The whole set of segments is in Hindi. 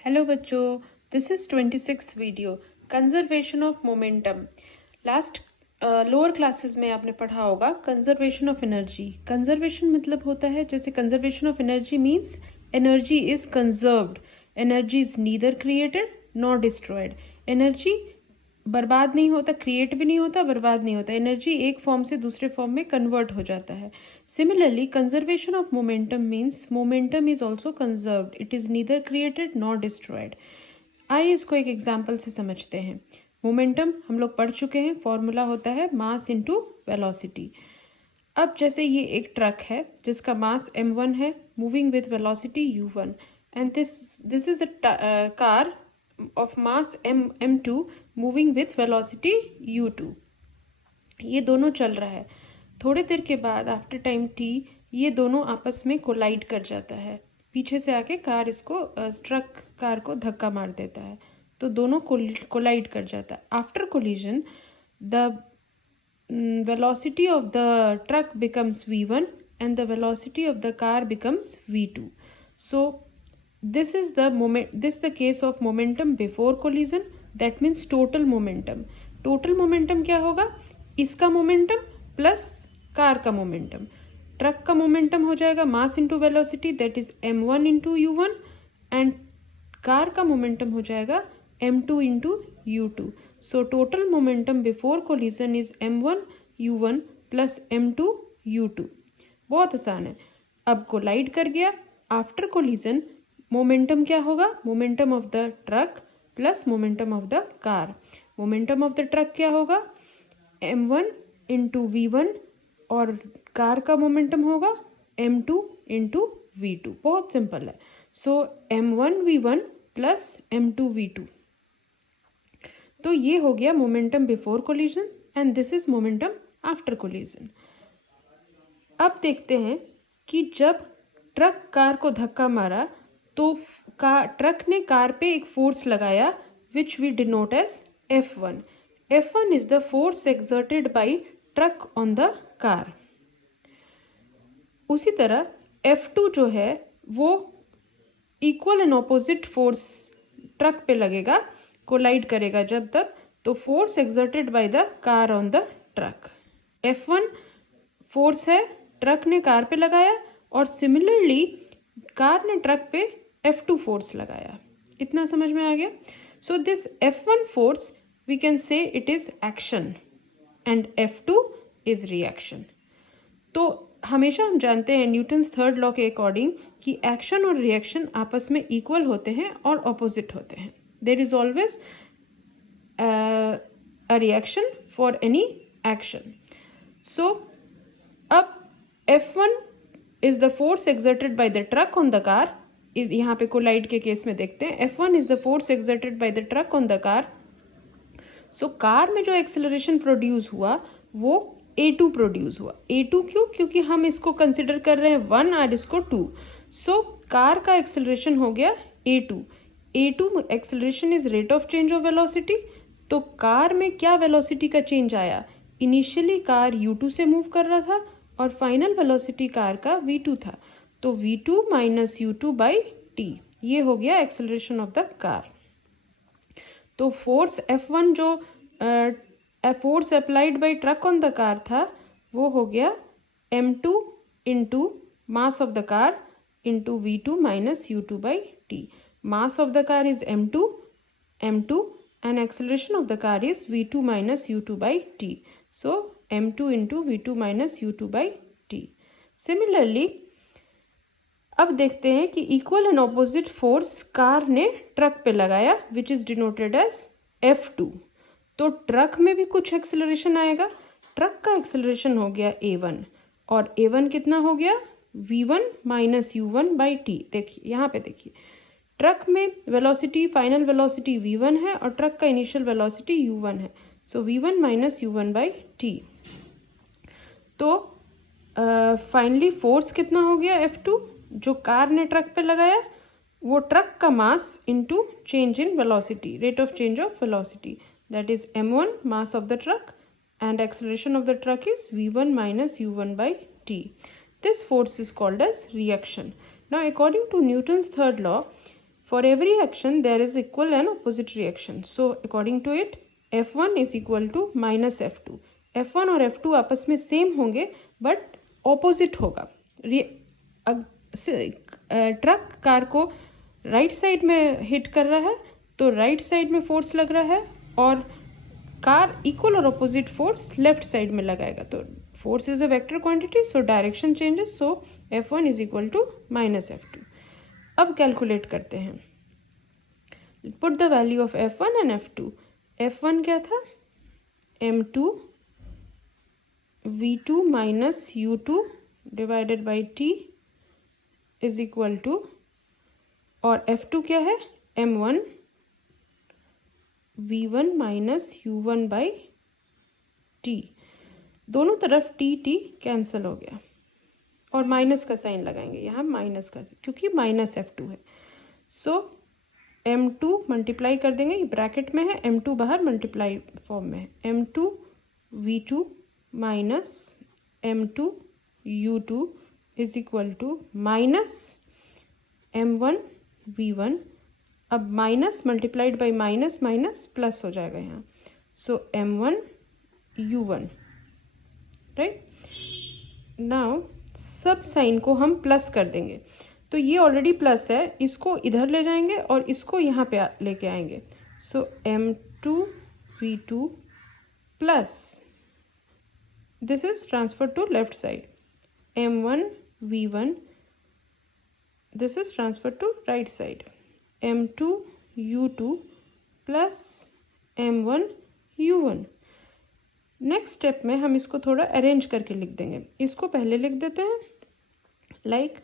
हेलो बच्चों, this is 26th video conservation of momentum. Last lower classes में आपने पढ़ा होगा कंजर्वेशन ऑफ एनर्जी। कंजर्वेशन मतलब होता है, जैसे conservation of energy means energy is conserved, energy is neither created nor destroyed. Energy बर्बाद नहीं होता, क्रिएट भी नहीं होता, बर्बाद नहीं होता। एनर्जी एक फॉर्म से दूसरे फॉर्म में कन्वर्ट हो जाता है। Similarly conservation of momentum means momentum is also conserved, it is neither created nor destroyed. आइए इसको एक एग्जाम्पल से समझते हैं। मोमेंटम हम लोग पढ़ चुके हैं, फॉर्मूला होता है मास इंटू वेलोसिटी। अब जैसे ये एक ट्रक है जिसका मास m1 है, moving with velocity u1, and this is a car of mass m2 moving with velocity u2। ये दोनों चल रहा है। थोड़ी देर के बाद आफ्टर टाइम t ये दोनों आपस में कोलाइड कर जाता है। पीछे से आके कार इसको ट्रक कार को धक्का मार देता है, तो दोनों कोलाइड कर जाता है। After collision the velocity of the truck becomes v1 and the velocity of the car becomes v2. So this is the case of momentum before collision, that means total momentum. total momentum क्या होगा? इसका momentum प्लस कार का momentum। ट्रक का momentum हो जाएगा mass into velocity, that is m1 into u1, and car का momentum हो जाएगा m2 into u2। So total momentum before collision is m1 u1 plus m2 u2। बहुत आसान है। अब कोलाइड कर गया, आफ्टर कोलिजन मोमेंटम क्या होगा? Momentum of the truck plus momentum of the car. Momentum of the truck क्या होगा? m1 इंटू v1, और कार का मोमेंटम होगा m2 इंटू v2। बहुत सिंपल है। सो m1 v1 plus m2 v2। तो ये हो गया momentum before collision and this is momentum after collision. अब देखते हैं कि जब ट्रक कार को धक्का मारा तो ट्रक ने कार पे एक फोर्स लगाया which we denote as F1। F1 is the force exerted by truck on the car. उसी तरह F2 जो है वो equal and opposite force truck पे लगेगा, कोलाइड करेगा जब तब, तो force exerted by the car on the truck. F1 force है, ट्रक ने कार पे लगाया, और सिमिलरली कार ने ट्रक पे F2 फोर्स लगाया। इतना समझ में आ गया? So this F1 force we can say it is action and F2 is reaction. तो हमेशा हम जानते हैं न्यूटन्स थर्ड लॉ के अकॉर्डिंग कि एक्शन और रिएक्शन आपस में इक्वल होते हैं और ऑपोजिट होते हैं। There is always a reaction for any action. So अब F1 is the force exerted by the truck on the car. यहाँ पे कोलाइड के केस में देखते हैं, F1 is the force exerted by the truck on the car. So car में जो एक्सेलरेशन प्रोड्यूस हुआ वो A2 प्रोड्यूस हुआ। A2 क्यों? क्योंकि हम इसको कंसिडर कर रहे हैं 1 और इसको 2। सो कार का एक्सेलरेशन हो गया A2। A2 acceleration is rate of change of velocity. तो कार में क्या वेलोसिटी का चेंज आया? इनिशियली कार U2 से मूव कर रहा था और फाइनल वेलोसिटी कार का V2 था, तो V2 minus U2 by T, ये हो गया एक्सेलरेशन ऑफ द कार। तो फोर्स F1 जो force applied by truck on the car था वो हो गया m2 into mass of the car into v2 minus u2 by t। Mass of the car is m2 and acceleration of the car is v2 minus u2 by t. So m2 into v2 minus u2 by t. Similarly, अब देखते हैं कि equal and opposite force car ने ट्रक पे लगाया which is denoted as F2। तो ट्रक में भी कुछ एक्सेलरेशन आएगा। ट्रक का एक्सेलरेशन हो गया A1, और A1 कितना हो गया? v1 minus u1 by T. देखिए यहाँ पे देखिए, ट्रक में वेलोसिटी फाइनल वेलोसिटी v1 है और ट्रक का इनिशियल वेलोसिटी u1 है। सो v1 minus u1 by T. तो फाइनली फोर्स कितना हो गया? F2 जो कार ने ट्रक पे लगाया, वो ट्रक का mass into change in velocity, rate of change of velocity, that is m1 mass of the truck and acceleration of the truck is v1 minus u1 by t. This force is called as reaction. Now according to Newton's third law, For every action there is equal and opposite reaction. So according to it F1 is equal to minus F2. F1 और F2 आपस में सेम होंगे बट ऑपोजिट होगा. ट्रक कार को राइट साइड में हिट कर रहा है तो राइट साइड में फोर्स लग रहा है और कार इक्वल और ऑपोजिट फोर्स लेफ्ट साइड में लगाएगा. तो force is a vector quantity so direction changes. So F1 is equal to minus F2. अब कैलकुलेट करते हैं. Put the value of F1 and F2. F1 क्या था? M2 V2 minus U2 divided by T is equal to, और F2 क्या है? M1 V1 minus U1 by T. दोनों तरफ T कैंसिल हो गया और माइनस का साइन लगाएंगे यहाँ, माइनस का, क्योंकि माइनस F2 है. सो M2 मल्टीप्लाई कर देंगे, ये ब्रैकेट में है, M2 बाहर मल्टीप्लाई फॉर्म में है. M2 V2 minus M2 U2 is equal to minus M1 V1. अब minus multiplied by minus, minus plus हो जाएगा यहाँ. So M1 U1, right. Now सब साइन को हम प्लस कर देंगे. तो ये ऑलरेडी प्लस है, इसको इधर ले जाएंगे और इसको यहाँ पे लेके आएंगे. So M2 V2 plus, this is transfer to left side, M1 V1, this is transfer to right side, M2 U2 plus M1 U1. Next step में हम इसको थोड़ा अरेंज करके लिख देंगे. इसको पहले लिख देते हैं like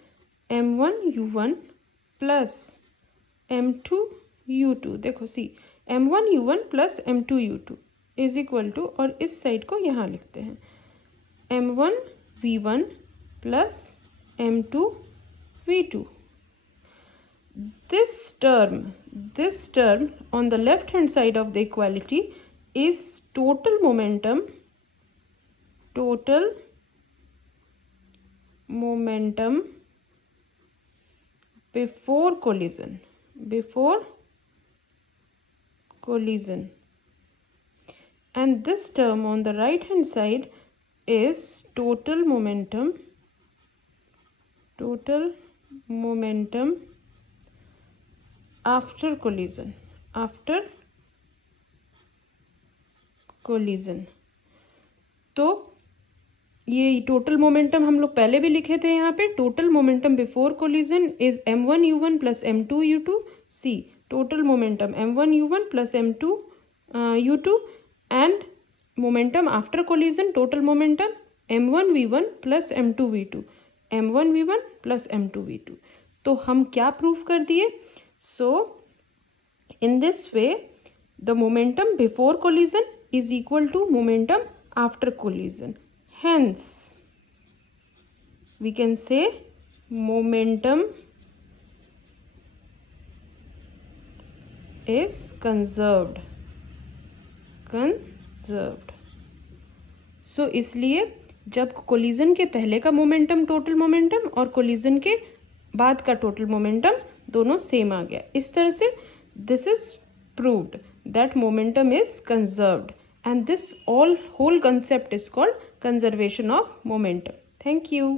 M1 U1 plus M2 U2. देखो see, M1 U1 plus M2 U2 is equal to, और इस साइड को यहाँ लिखते हैं M1 V1 plus M2 V2. This term on the left hand side of the equality is total momentum before collision, and this term on the right hand side is total momentum after collision. तो ये टोटल मोमेंटम हम लोग पहले भी लिखे थे यहाँ पे. Total momentum before collision is M1 U1 plus M2 U2. See, total momentum M1 U1 plus M2 U2 and momentum after collision total momentum M1 V1 plus M2 V2, M1 V1 plus M2 V2. तो हम क्या प्रूफ कर दिए? So in this way the momentum before collision is equal to momentum after collision. Hence, we can say momentum is conserved. So, इसलिए जब कोलिजन के पहले का मोमेंटम टोटल मोमेंटम और कोलिजन के बाद का टोटल मोमेंटम दोनों सेम आ गया. इस तरह से this is proved that momentum is conserved, and this whole concept is called conservation of momentum. Thank you.